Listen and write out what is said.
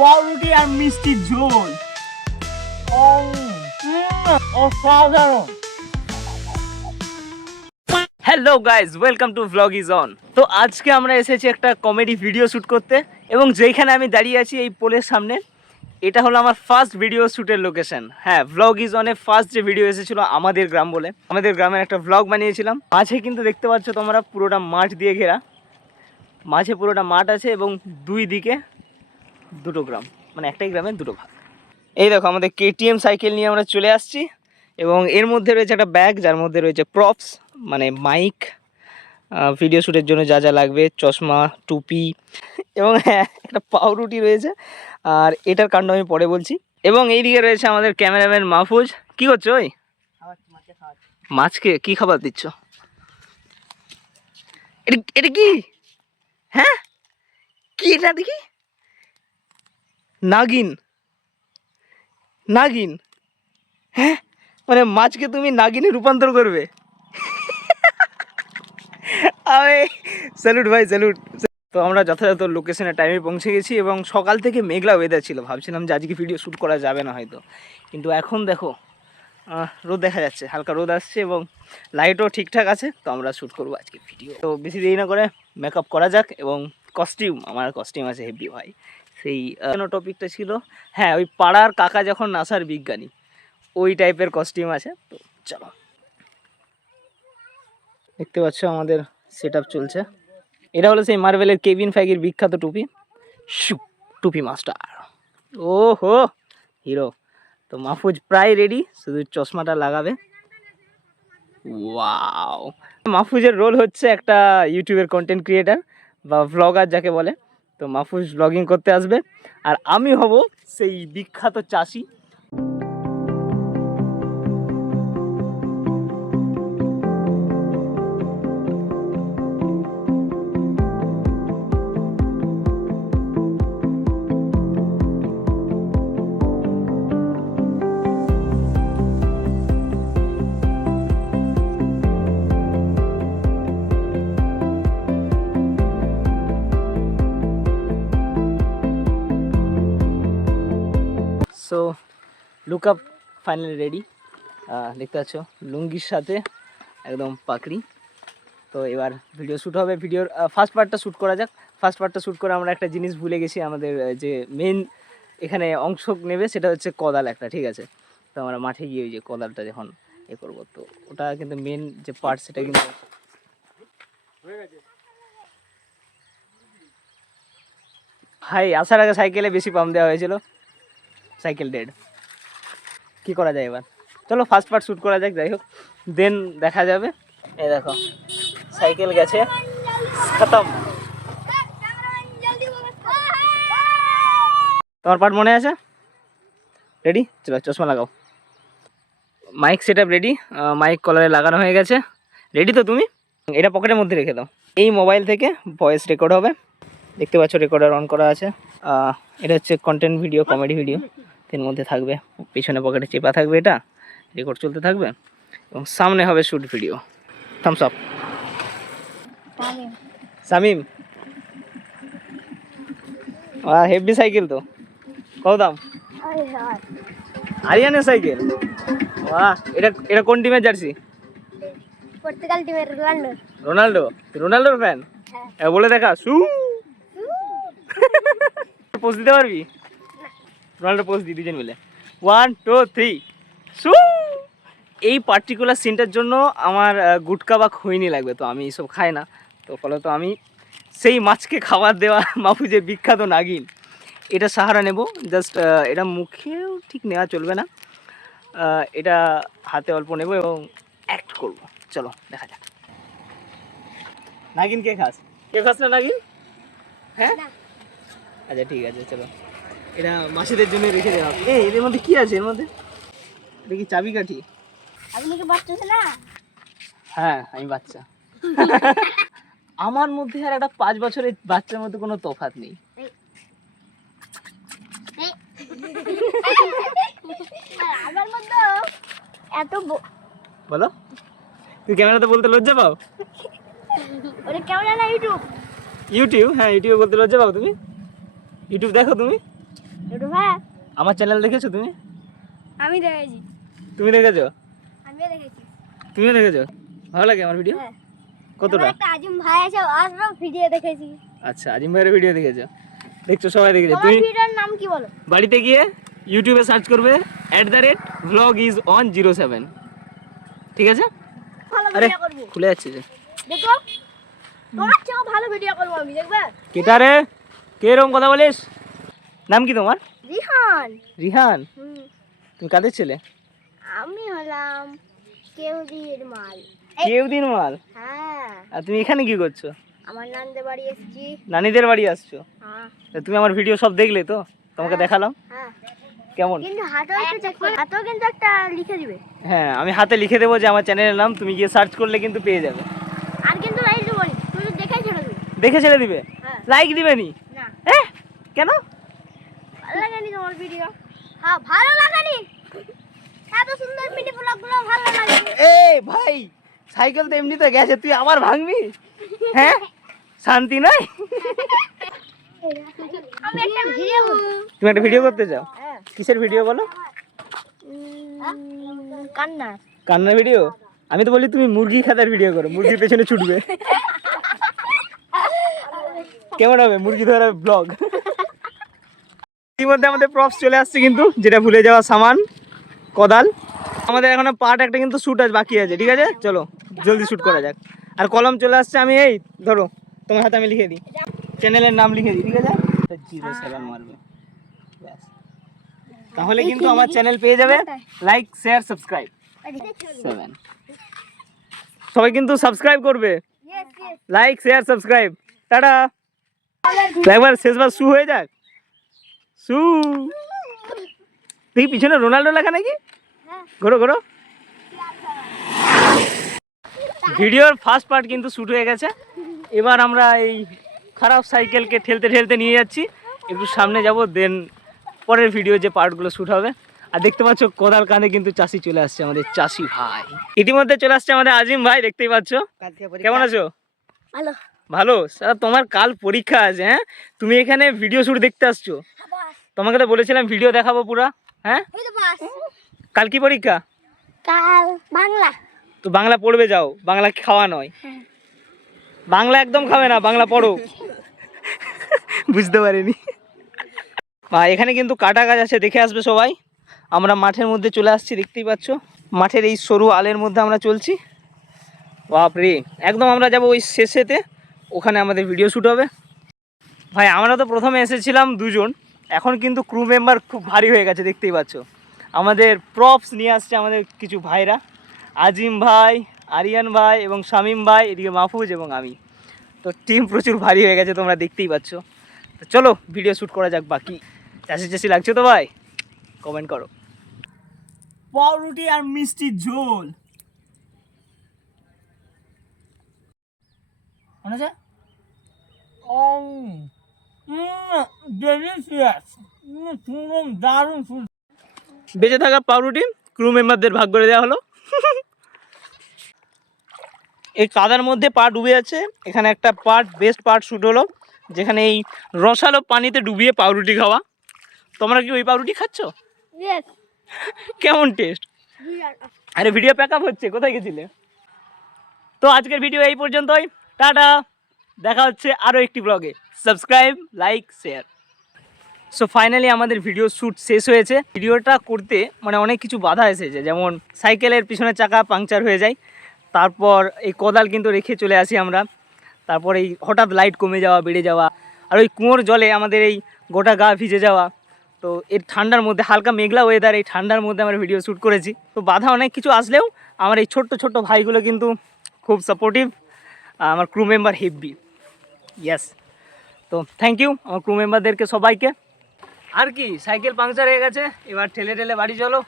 পাউরুটি আর মিষ্টির ঝোল অসাধারণ। Hello guys, welcome to vlog is on. তো আজকে আমরা এসেছি একটা কমেডি ভিডিও শ্যুট করতে, এবং যেইখানে আমি দাঁড়িয়ে আছি এই পোলের সামনে, এটা হলো আমার ফার্স্ট ভিডিও শ্যুটের লোকেশন। হ্যাঁ, ভ্লগ ইজ অনে ফার্স্ট যে ভিডিও এসেছিল আমাদের গ্রাম বলে, আমাদের গ্রামের একটা ভ্লগ বানিয়েছিলাম। মাঝে কিন্তু দেখতে পাচ্ছ তোমরা পুরোটা মাঠ দিয়ে ঘেরা, মাঝে পুরোটা মাঠ আছে এবং দুই দিকে দুটো গ্রাম, মানে একটাই গ্রামের দুটো ভাগ। এই দেখো আমাদের কেটিএম সাইকেল নিয়ে আমরা চলে আসছি, এবং এর মধ্যে রয়েছে একটা ব্যাগ যার মধ্যে রয়েছে প্রপস, মানে মাইক, ভিডিও শ্যুটের জন্য যা যা লাগবে, চশমা, টুপি, এবং হ্যাঁ একটা পাউরুটি রয়েছে। আর এটার কাণ্ড আমি পরে বলছি। এবং এইদিকে রয়েছে আমাদের ক্যামেরাম্যান মাহফুজ। কি করছো? ওই মাছকে কি খাবার দিচ্ছ? এটা কি? হ্যাঁ কি এটা দেখি? নাগিন? নাগিন? হ্যাঁ, মানে মাছকে তুমি নাগিনে রূপান্তর করবে? আরে স্যালুট ভাই, স্যালুট। তো আমরা যথাযথ লোকেশনে টাইমে পৌঁছে গেছি, এবং সকাল থেকে মেঘলা ওয়েদার ছিল, ভাবছিলাম যে আজকে ভিডিও শ্যুট করা যাবে না হয়তো, কিন্তু এখন দেখো রোদ দেখা যাচ্ছে, হালকা রোদ আসছে এবং লাইটও ঠিকঠাক আছে। তো আমরা শ্যুট করবো আজকে ভিডিও। তো বেশি দেরি না করে মেকআপ করা যাক, এবং কস্টিউম, আমার কস্টিউম আছে হেভি ভাই। সেই টপিকটা ছিল, হ্যাঁ ওই পাড়ার কাকা যখন নাসার বিজ্ঞানী, ওই টাইপের কস্টিউম আছে। তো চলো, দেখতে পাচ্ছ আমাদের সেট আপ চলছে। এটা হলো সেই মার্ভেলের কেভিন ফ্যাগির বিখ্যাত টুপি, টুপি মাস্টার। ও হো, হিরো। তো মাহফুজ প্রায় রেডি, শুধু চশমাটা লাগাবে। ওয়াও, মাহফুজের রোল হচ্ছে একটা ইউটিউবের কন্টেন্ট ক্রিয়েটার বা ভ্লগার যাকে বলে। তো মাহফুজ ব্লগিং করতে আসবে, আর আমি হব সেই বিখ্যাত চাষি। So look up finally ready, দেখতে পাচ্ছ লুঙ্গির সাথে একদম পাকড়ি। তো এবার ভিডিও শ্যুট হবে। ভিডিওর ফার্স্ট পার্টটা শ্যুট করা যাক। ফার্স্ট পার্টটা শ্যুট করে আমরা একটা জিনিস ভুলে গেছি, আমাদের যে মেন এখানে অংশ নেবে সেটা হচ্ছে কোদাল একটা, ঠিক আছে? তো আমরা মাঠে গিয়ে ওই যে কোদালটা যখন এ করবো, তো ওটা কিন্তু মেন যে পার্ট, সেটা কিন্তু ভাই আসার আগে সাইকেলে বেশি পাম্প দেওয়া হয়েছিল, সাইকেল ডেড। কি করা যায় এবার? চলো ফার্স্ট পার্ট শ্যুট করা যাক, যাই হোক, দেন দেখা যাবে। এই দেখো সাইকেল গেছে খতম। তোমার পার্ট মনে আছে? রেডি? চলো চশমা লাগাও। Mic set up ready, mic কলারে লাগানো হয়ে গেছে। রেডি তো তুমি? এটা পকেটের মধ্যে রেখে দাও। এই মোবাইল থেকে ভয়েস রেকর্ড হবে, দেখতে পাচ্ছ রেকর্ডার অন করা আছে। এটা হচ্ছে কন্টেন্ট ভিডিও, কমেডি ভিডিও, এর মধ্যে থাকবে, পিছনে পকেটে চেপা থাকবে, এটা রেকর্ড চলতে থাকবে, এবং সামনে হবে shoot video. Thums Up. Shamim, heavy cycle তো, কত দাম? আরিয়ানের সাইকেল। বাহ, এটা এটা কোন টিমের জার্সি? পর্তুগাল টিমের রোনাল্ডো। রোনাল্ডো? রোনাল্ডোর ফ্যান? হ্যাঁ, বলে দেখা। সু পোজ দিতে পারবি? রোনাল্ডো পোজ দিই দুজন মিলে, 1 2 3 সু। এই পার্টিকুলার সিনটার জন্য আমার গুটকা বা খৈনি লাগবে, তো আমি এইসব খাই না। তো ফলত আমি সেই মাছকে খাবার দেওয়া মাহফুজের বিখ্যাত নাগিন, এটা সাহারা নেব। জাস্ট এটা মুখেও ঠিক নেওয়া চলবে না, এটা হাতে অল্প নেব এবং অ্যাক্ট করব। চলো দেখা যাক। নাগিন কে খাস? কে খাস না নাগিন? হ্যাঁ আচ্ছা ঠিক আছে, চলো এটা মাসিদের জন্য রেখে দেওয়া। এই এর মধ্যে কি আছে? এর মধ্যে দেখি চাবি কাঠি। আপনি কি বাচ্চা না? হ্যাঁ আমি বাচ্চা। আমার মধ্যে আর একটা 5 বছরের বাচ্চার মধ্যে কোনো তফাৎ নেই। আমার মধ্যে এত বলো, তুই ক্যামেরাতে বলতে লজ্জা পাও? ওরে ক্যামেরা না ইউটিউব। ইউটিউব? হ্যাঁ ইউটিউবে বলতে লজ্জা পাও তুমি? ইউটিউব দেখো তুমি? একটু ভাই আমার চ্যানেল দেখেছো তুমি? আমি দেখেছি। তুমি দেখেছো? আমিও দেখেছি। তুমিও দেখেছো? ভালো লাগে আমার ভিডিও? হ্যাঁ। কতটা? একটা আজিম ভাই আছে, আরও ভিডিও দেখেছি। আচ্ছা, আজিম ভাইয়ের ভিডিও দেখেছো? দেখছো, সবাই দেখেছো। তোমার তুমি ভিডিওর নাম কি বলো? বাড়িতে গিয়ে ইউটিউবে সার্চ করবে @vlogis on07, ঠিক আছে? ভালো আরে ভিডিও করব। খুলে যাচ্ছে যে। দেখো, তোমার চেয়েও ভালো ভিডিও করব আমি, দেখবে? কেটা রে? কে এরকম কথা বলিস? নাম কি তোমার? রিহান। রিহান। হুম, তুমি কাদের ছেলে? আমি হলাম কেউদির মাল। কেউদিন মাল। হ্যাঁ, আর তুমি এখানে কি করছো? আমার নানদের বাড়ি এসেছি। নানিদের বাড়ি আসছো? হ্যাঁ। তা তুমি আমার ভিডিও সব দেখলে তো? তোমাকে দেখালাম হ্যাঁ, কেমন? কিন্তু হাতেও কিন্তু একটা লিখে দিবে। হ্যাঁ, আমি হাতে লিখে দেবো যে আমার চ্যানেলের নাম, তুমি গিয়ে সার্চ করলে কিন্তু পেয়ে যাবে। আর কিন্তু এই যে বলি, তুমি দেখেই ছেড়ে দিবে। দেখে ছেড়ে দিবে? হ্যাঁ। লাইক দিবে নি? না, হ্যাঁ, কেন? ভালো লাগেনি তোমার ভিডিও? হ্যাঁ, ভালো লাগেনি। এত সুন্দর মিনি ব্লগগুলো ভালো লাগেনি। এই ভাই, সাইকেল তো এমনিতে গেছে, তুই আবার ভাঙবি? হ্যাঁ, শান্তি নাই? আমি একটা ভিডিও করব। তুমি একটা ভিডিও করতে চাও? হ্যাঁ। কিসের ভিডিও বলো? কান্না। কান্নার ভিডিও? আমি তো বলি তুমি মুরগি খাতার ভিডিও করো, মুরগির পেছনে ছুটবে। কেমন হবে মুরগি ধরা ব্লগ? ইতিমধ্যে আমাদের প্রপস চলে আসছে কিন্তু, যেটা ভুলে যাওয়া সামান, কোদাল। আমাদের এখনো পার্ট একটা কিন্তু শ্যুট আছে, বাকি আছে, ঠিক আছে? চলো জলদি শ্যুট করা যাক। আর কলম চলে আসছে, আমি এই ধরো তোমার হাতে আমি লিখে দিই, চ্যানেলের নাম লিখে দিই, ঠিক আছে? 07 মারবে, ব্যাস। তাহলে কিন্তু আমার চ্যানেল পেয়ে যাবে। Like, share, subscribe 7। সবাই কিন্তু সাবস্ক্রাইব করবে, লাইক, শেয়ার, সাবস্ক্রাইব। টাটা। তো একবার শেষবার শু হয়ে যাক, শু। দেখি পিছনে রোনাল্ডো লেখা নাকি? ঘোরো ঘোরো। ভিডিওর ফার্স্ট পার্ট কিন্তু শ্যুট হয়ে গেছে। এবার আমরা এই খারাপ সাইকেলকে ঠেলতে ঠেলতে নিয়ে যাচ্ছি, একটু সামনে যাব, দেন পরের ভিডিও যে পার্টগুলো শ্যুট হবে। আর দেখতে পাচ্ছ কোদাল কাঁধে কিন্তু চাষি চলে আসছে, আমাদের চাষি ভাই। ইতিমধ্যে চলে আসছে আমাদের আজিম ভাই, দেখতেই পাচ্ছ। কেমন আছো? ভালো। ভালো। স্যার তোমার কাল পরীক্ষা আছে, হ্যাঁ? তুমি এখানে ভিডিও শ্যুট দেখতে আসছো? তোমাকে তো বলেছিলাম ভিডিও দেখাবো পুরা, হ্যাঁ? কাল কি পরীক্ষা? কাল বাংলা। তো বাংলা পড়বে যাও, বাংলা খাওয়া নয়। বাংলা একদম খাবে না, বাংলা পড়ো। বুঝতে পারিনি ভাই। এখানে কিন্তু কাটা গাছ আছে, দেখে আসবে সবাই। আমরা মাঠের মধ্যে চলে আসছি, দেখতেই পাচ্ছ। মাঠের এই সরু আলের মধ্যে আমরা চলছি। বাপরে, একদম আমরা যাব ওই শেষেতে, ওখানে আমাদের ভিডিও শ্যুট হবে। ভাই আমরা তো প্রথমে এসেছিলাম দুজন, এখন কিন্তু ক্রু মেম্বার খুব ভারী হয়ে গেছে, দেখতেই পাচ্ছ। আমাদের প্রপস নিয়ে আসছে আমাদের কিছু ভাইরা, আজিম ভাই, আরিয়ান ভাই এবং শামীম ভাই, এদিকে মাহফুজ এবং আমি। তো টিম প্রচুর ভারী হয়ে গেছে, তোমরা দেখতেই পাচ্ছ। তো চলো ভিডিও শ্যুট করা যাক। বাকি চাষি চাষি লাগছে তো ভাই? কমেন্ট করো। পাউরুটি আর মিষ্টির ঝোল মনে আছে? বেঁচে থাকা পাউরুটি ক্রু মেম্বারদের ভাগ করে দেওয়া হলো। এই কাদার মধ্যে পা ডুবে আছে, এখানে একটা পার্ট, বেস্ট পার্ট শ্যুট হলো, যেখানে এই রসালো পানিতে ডুবিয়ে পাউরুটি খাওয়া। তোমরা কি ওই পাউরুটি খাচ্ছ? কেমন টেস্ট? আরে ভিডিও প্যাক আপ হচ্ছে, কোথায় গেছিলে? তো আজকের ভিডিও এই পর্যন্তই, টাটা। দেখা হচ্ছে আরও একটি ব্লগে। Subscribe, like, share. So finally আমাদের ভিডিও শ্যুট শেষ হয়েছে। ভিডিওটা করতে মানে অনেক কিছু বাধা এসেছে, যেমন সাইকেলের পিছনের চাকা পাংচার হয়ে যায়, তারপর এই কোদাল কিন্তু রেখে চলে আসি আমরা, তারপর এই হঠাৎ লাইট কমে যাওয়া, বেড়ে যাওয়া, আর ওই কুয়োর জলে আমাদের এই গোটা গা ভিজে যাওয়া। তো এর ঠান্ডার মধ্যে, হালকা মেঘলা ওয়েদার, এই ঠান্ডার মধ্যে আমরা ভিডিও শ্যুট করেছি। তো বাধা অনেক কিছু আসলেও আমার এই ছোট্ট ছোট্ট ভাইগুলো কিন্তু খুব সাপোর্টিভ। আমার ক্রু মেম্বার হেভি, ইয়েস। তো থ্যাংক ইউ আমার ক্রু মেম্বারদেরকে সবাইকে। আর কি, সাইকেল পাংচার হয়ে গেছে, এবার ঠেলে ঠেলে বাড়ি চলো।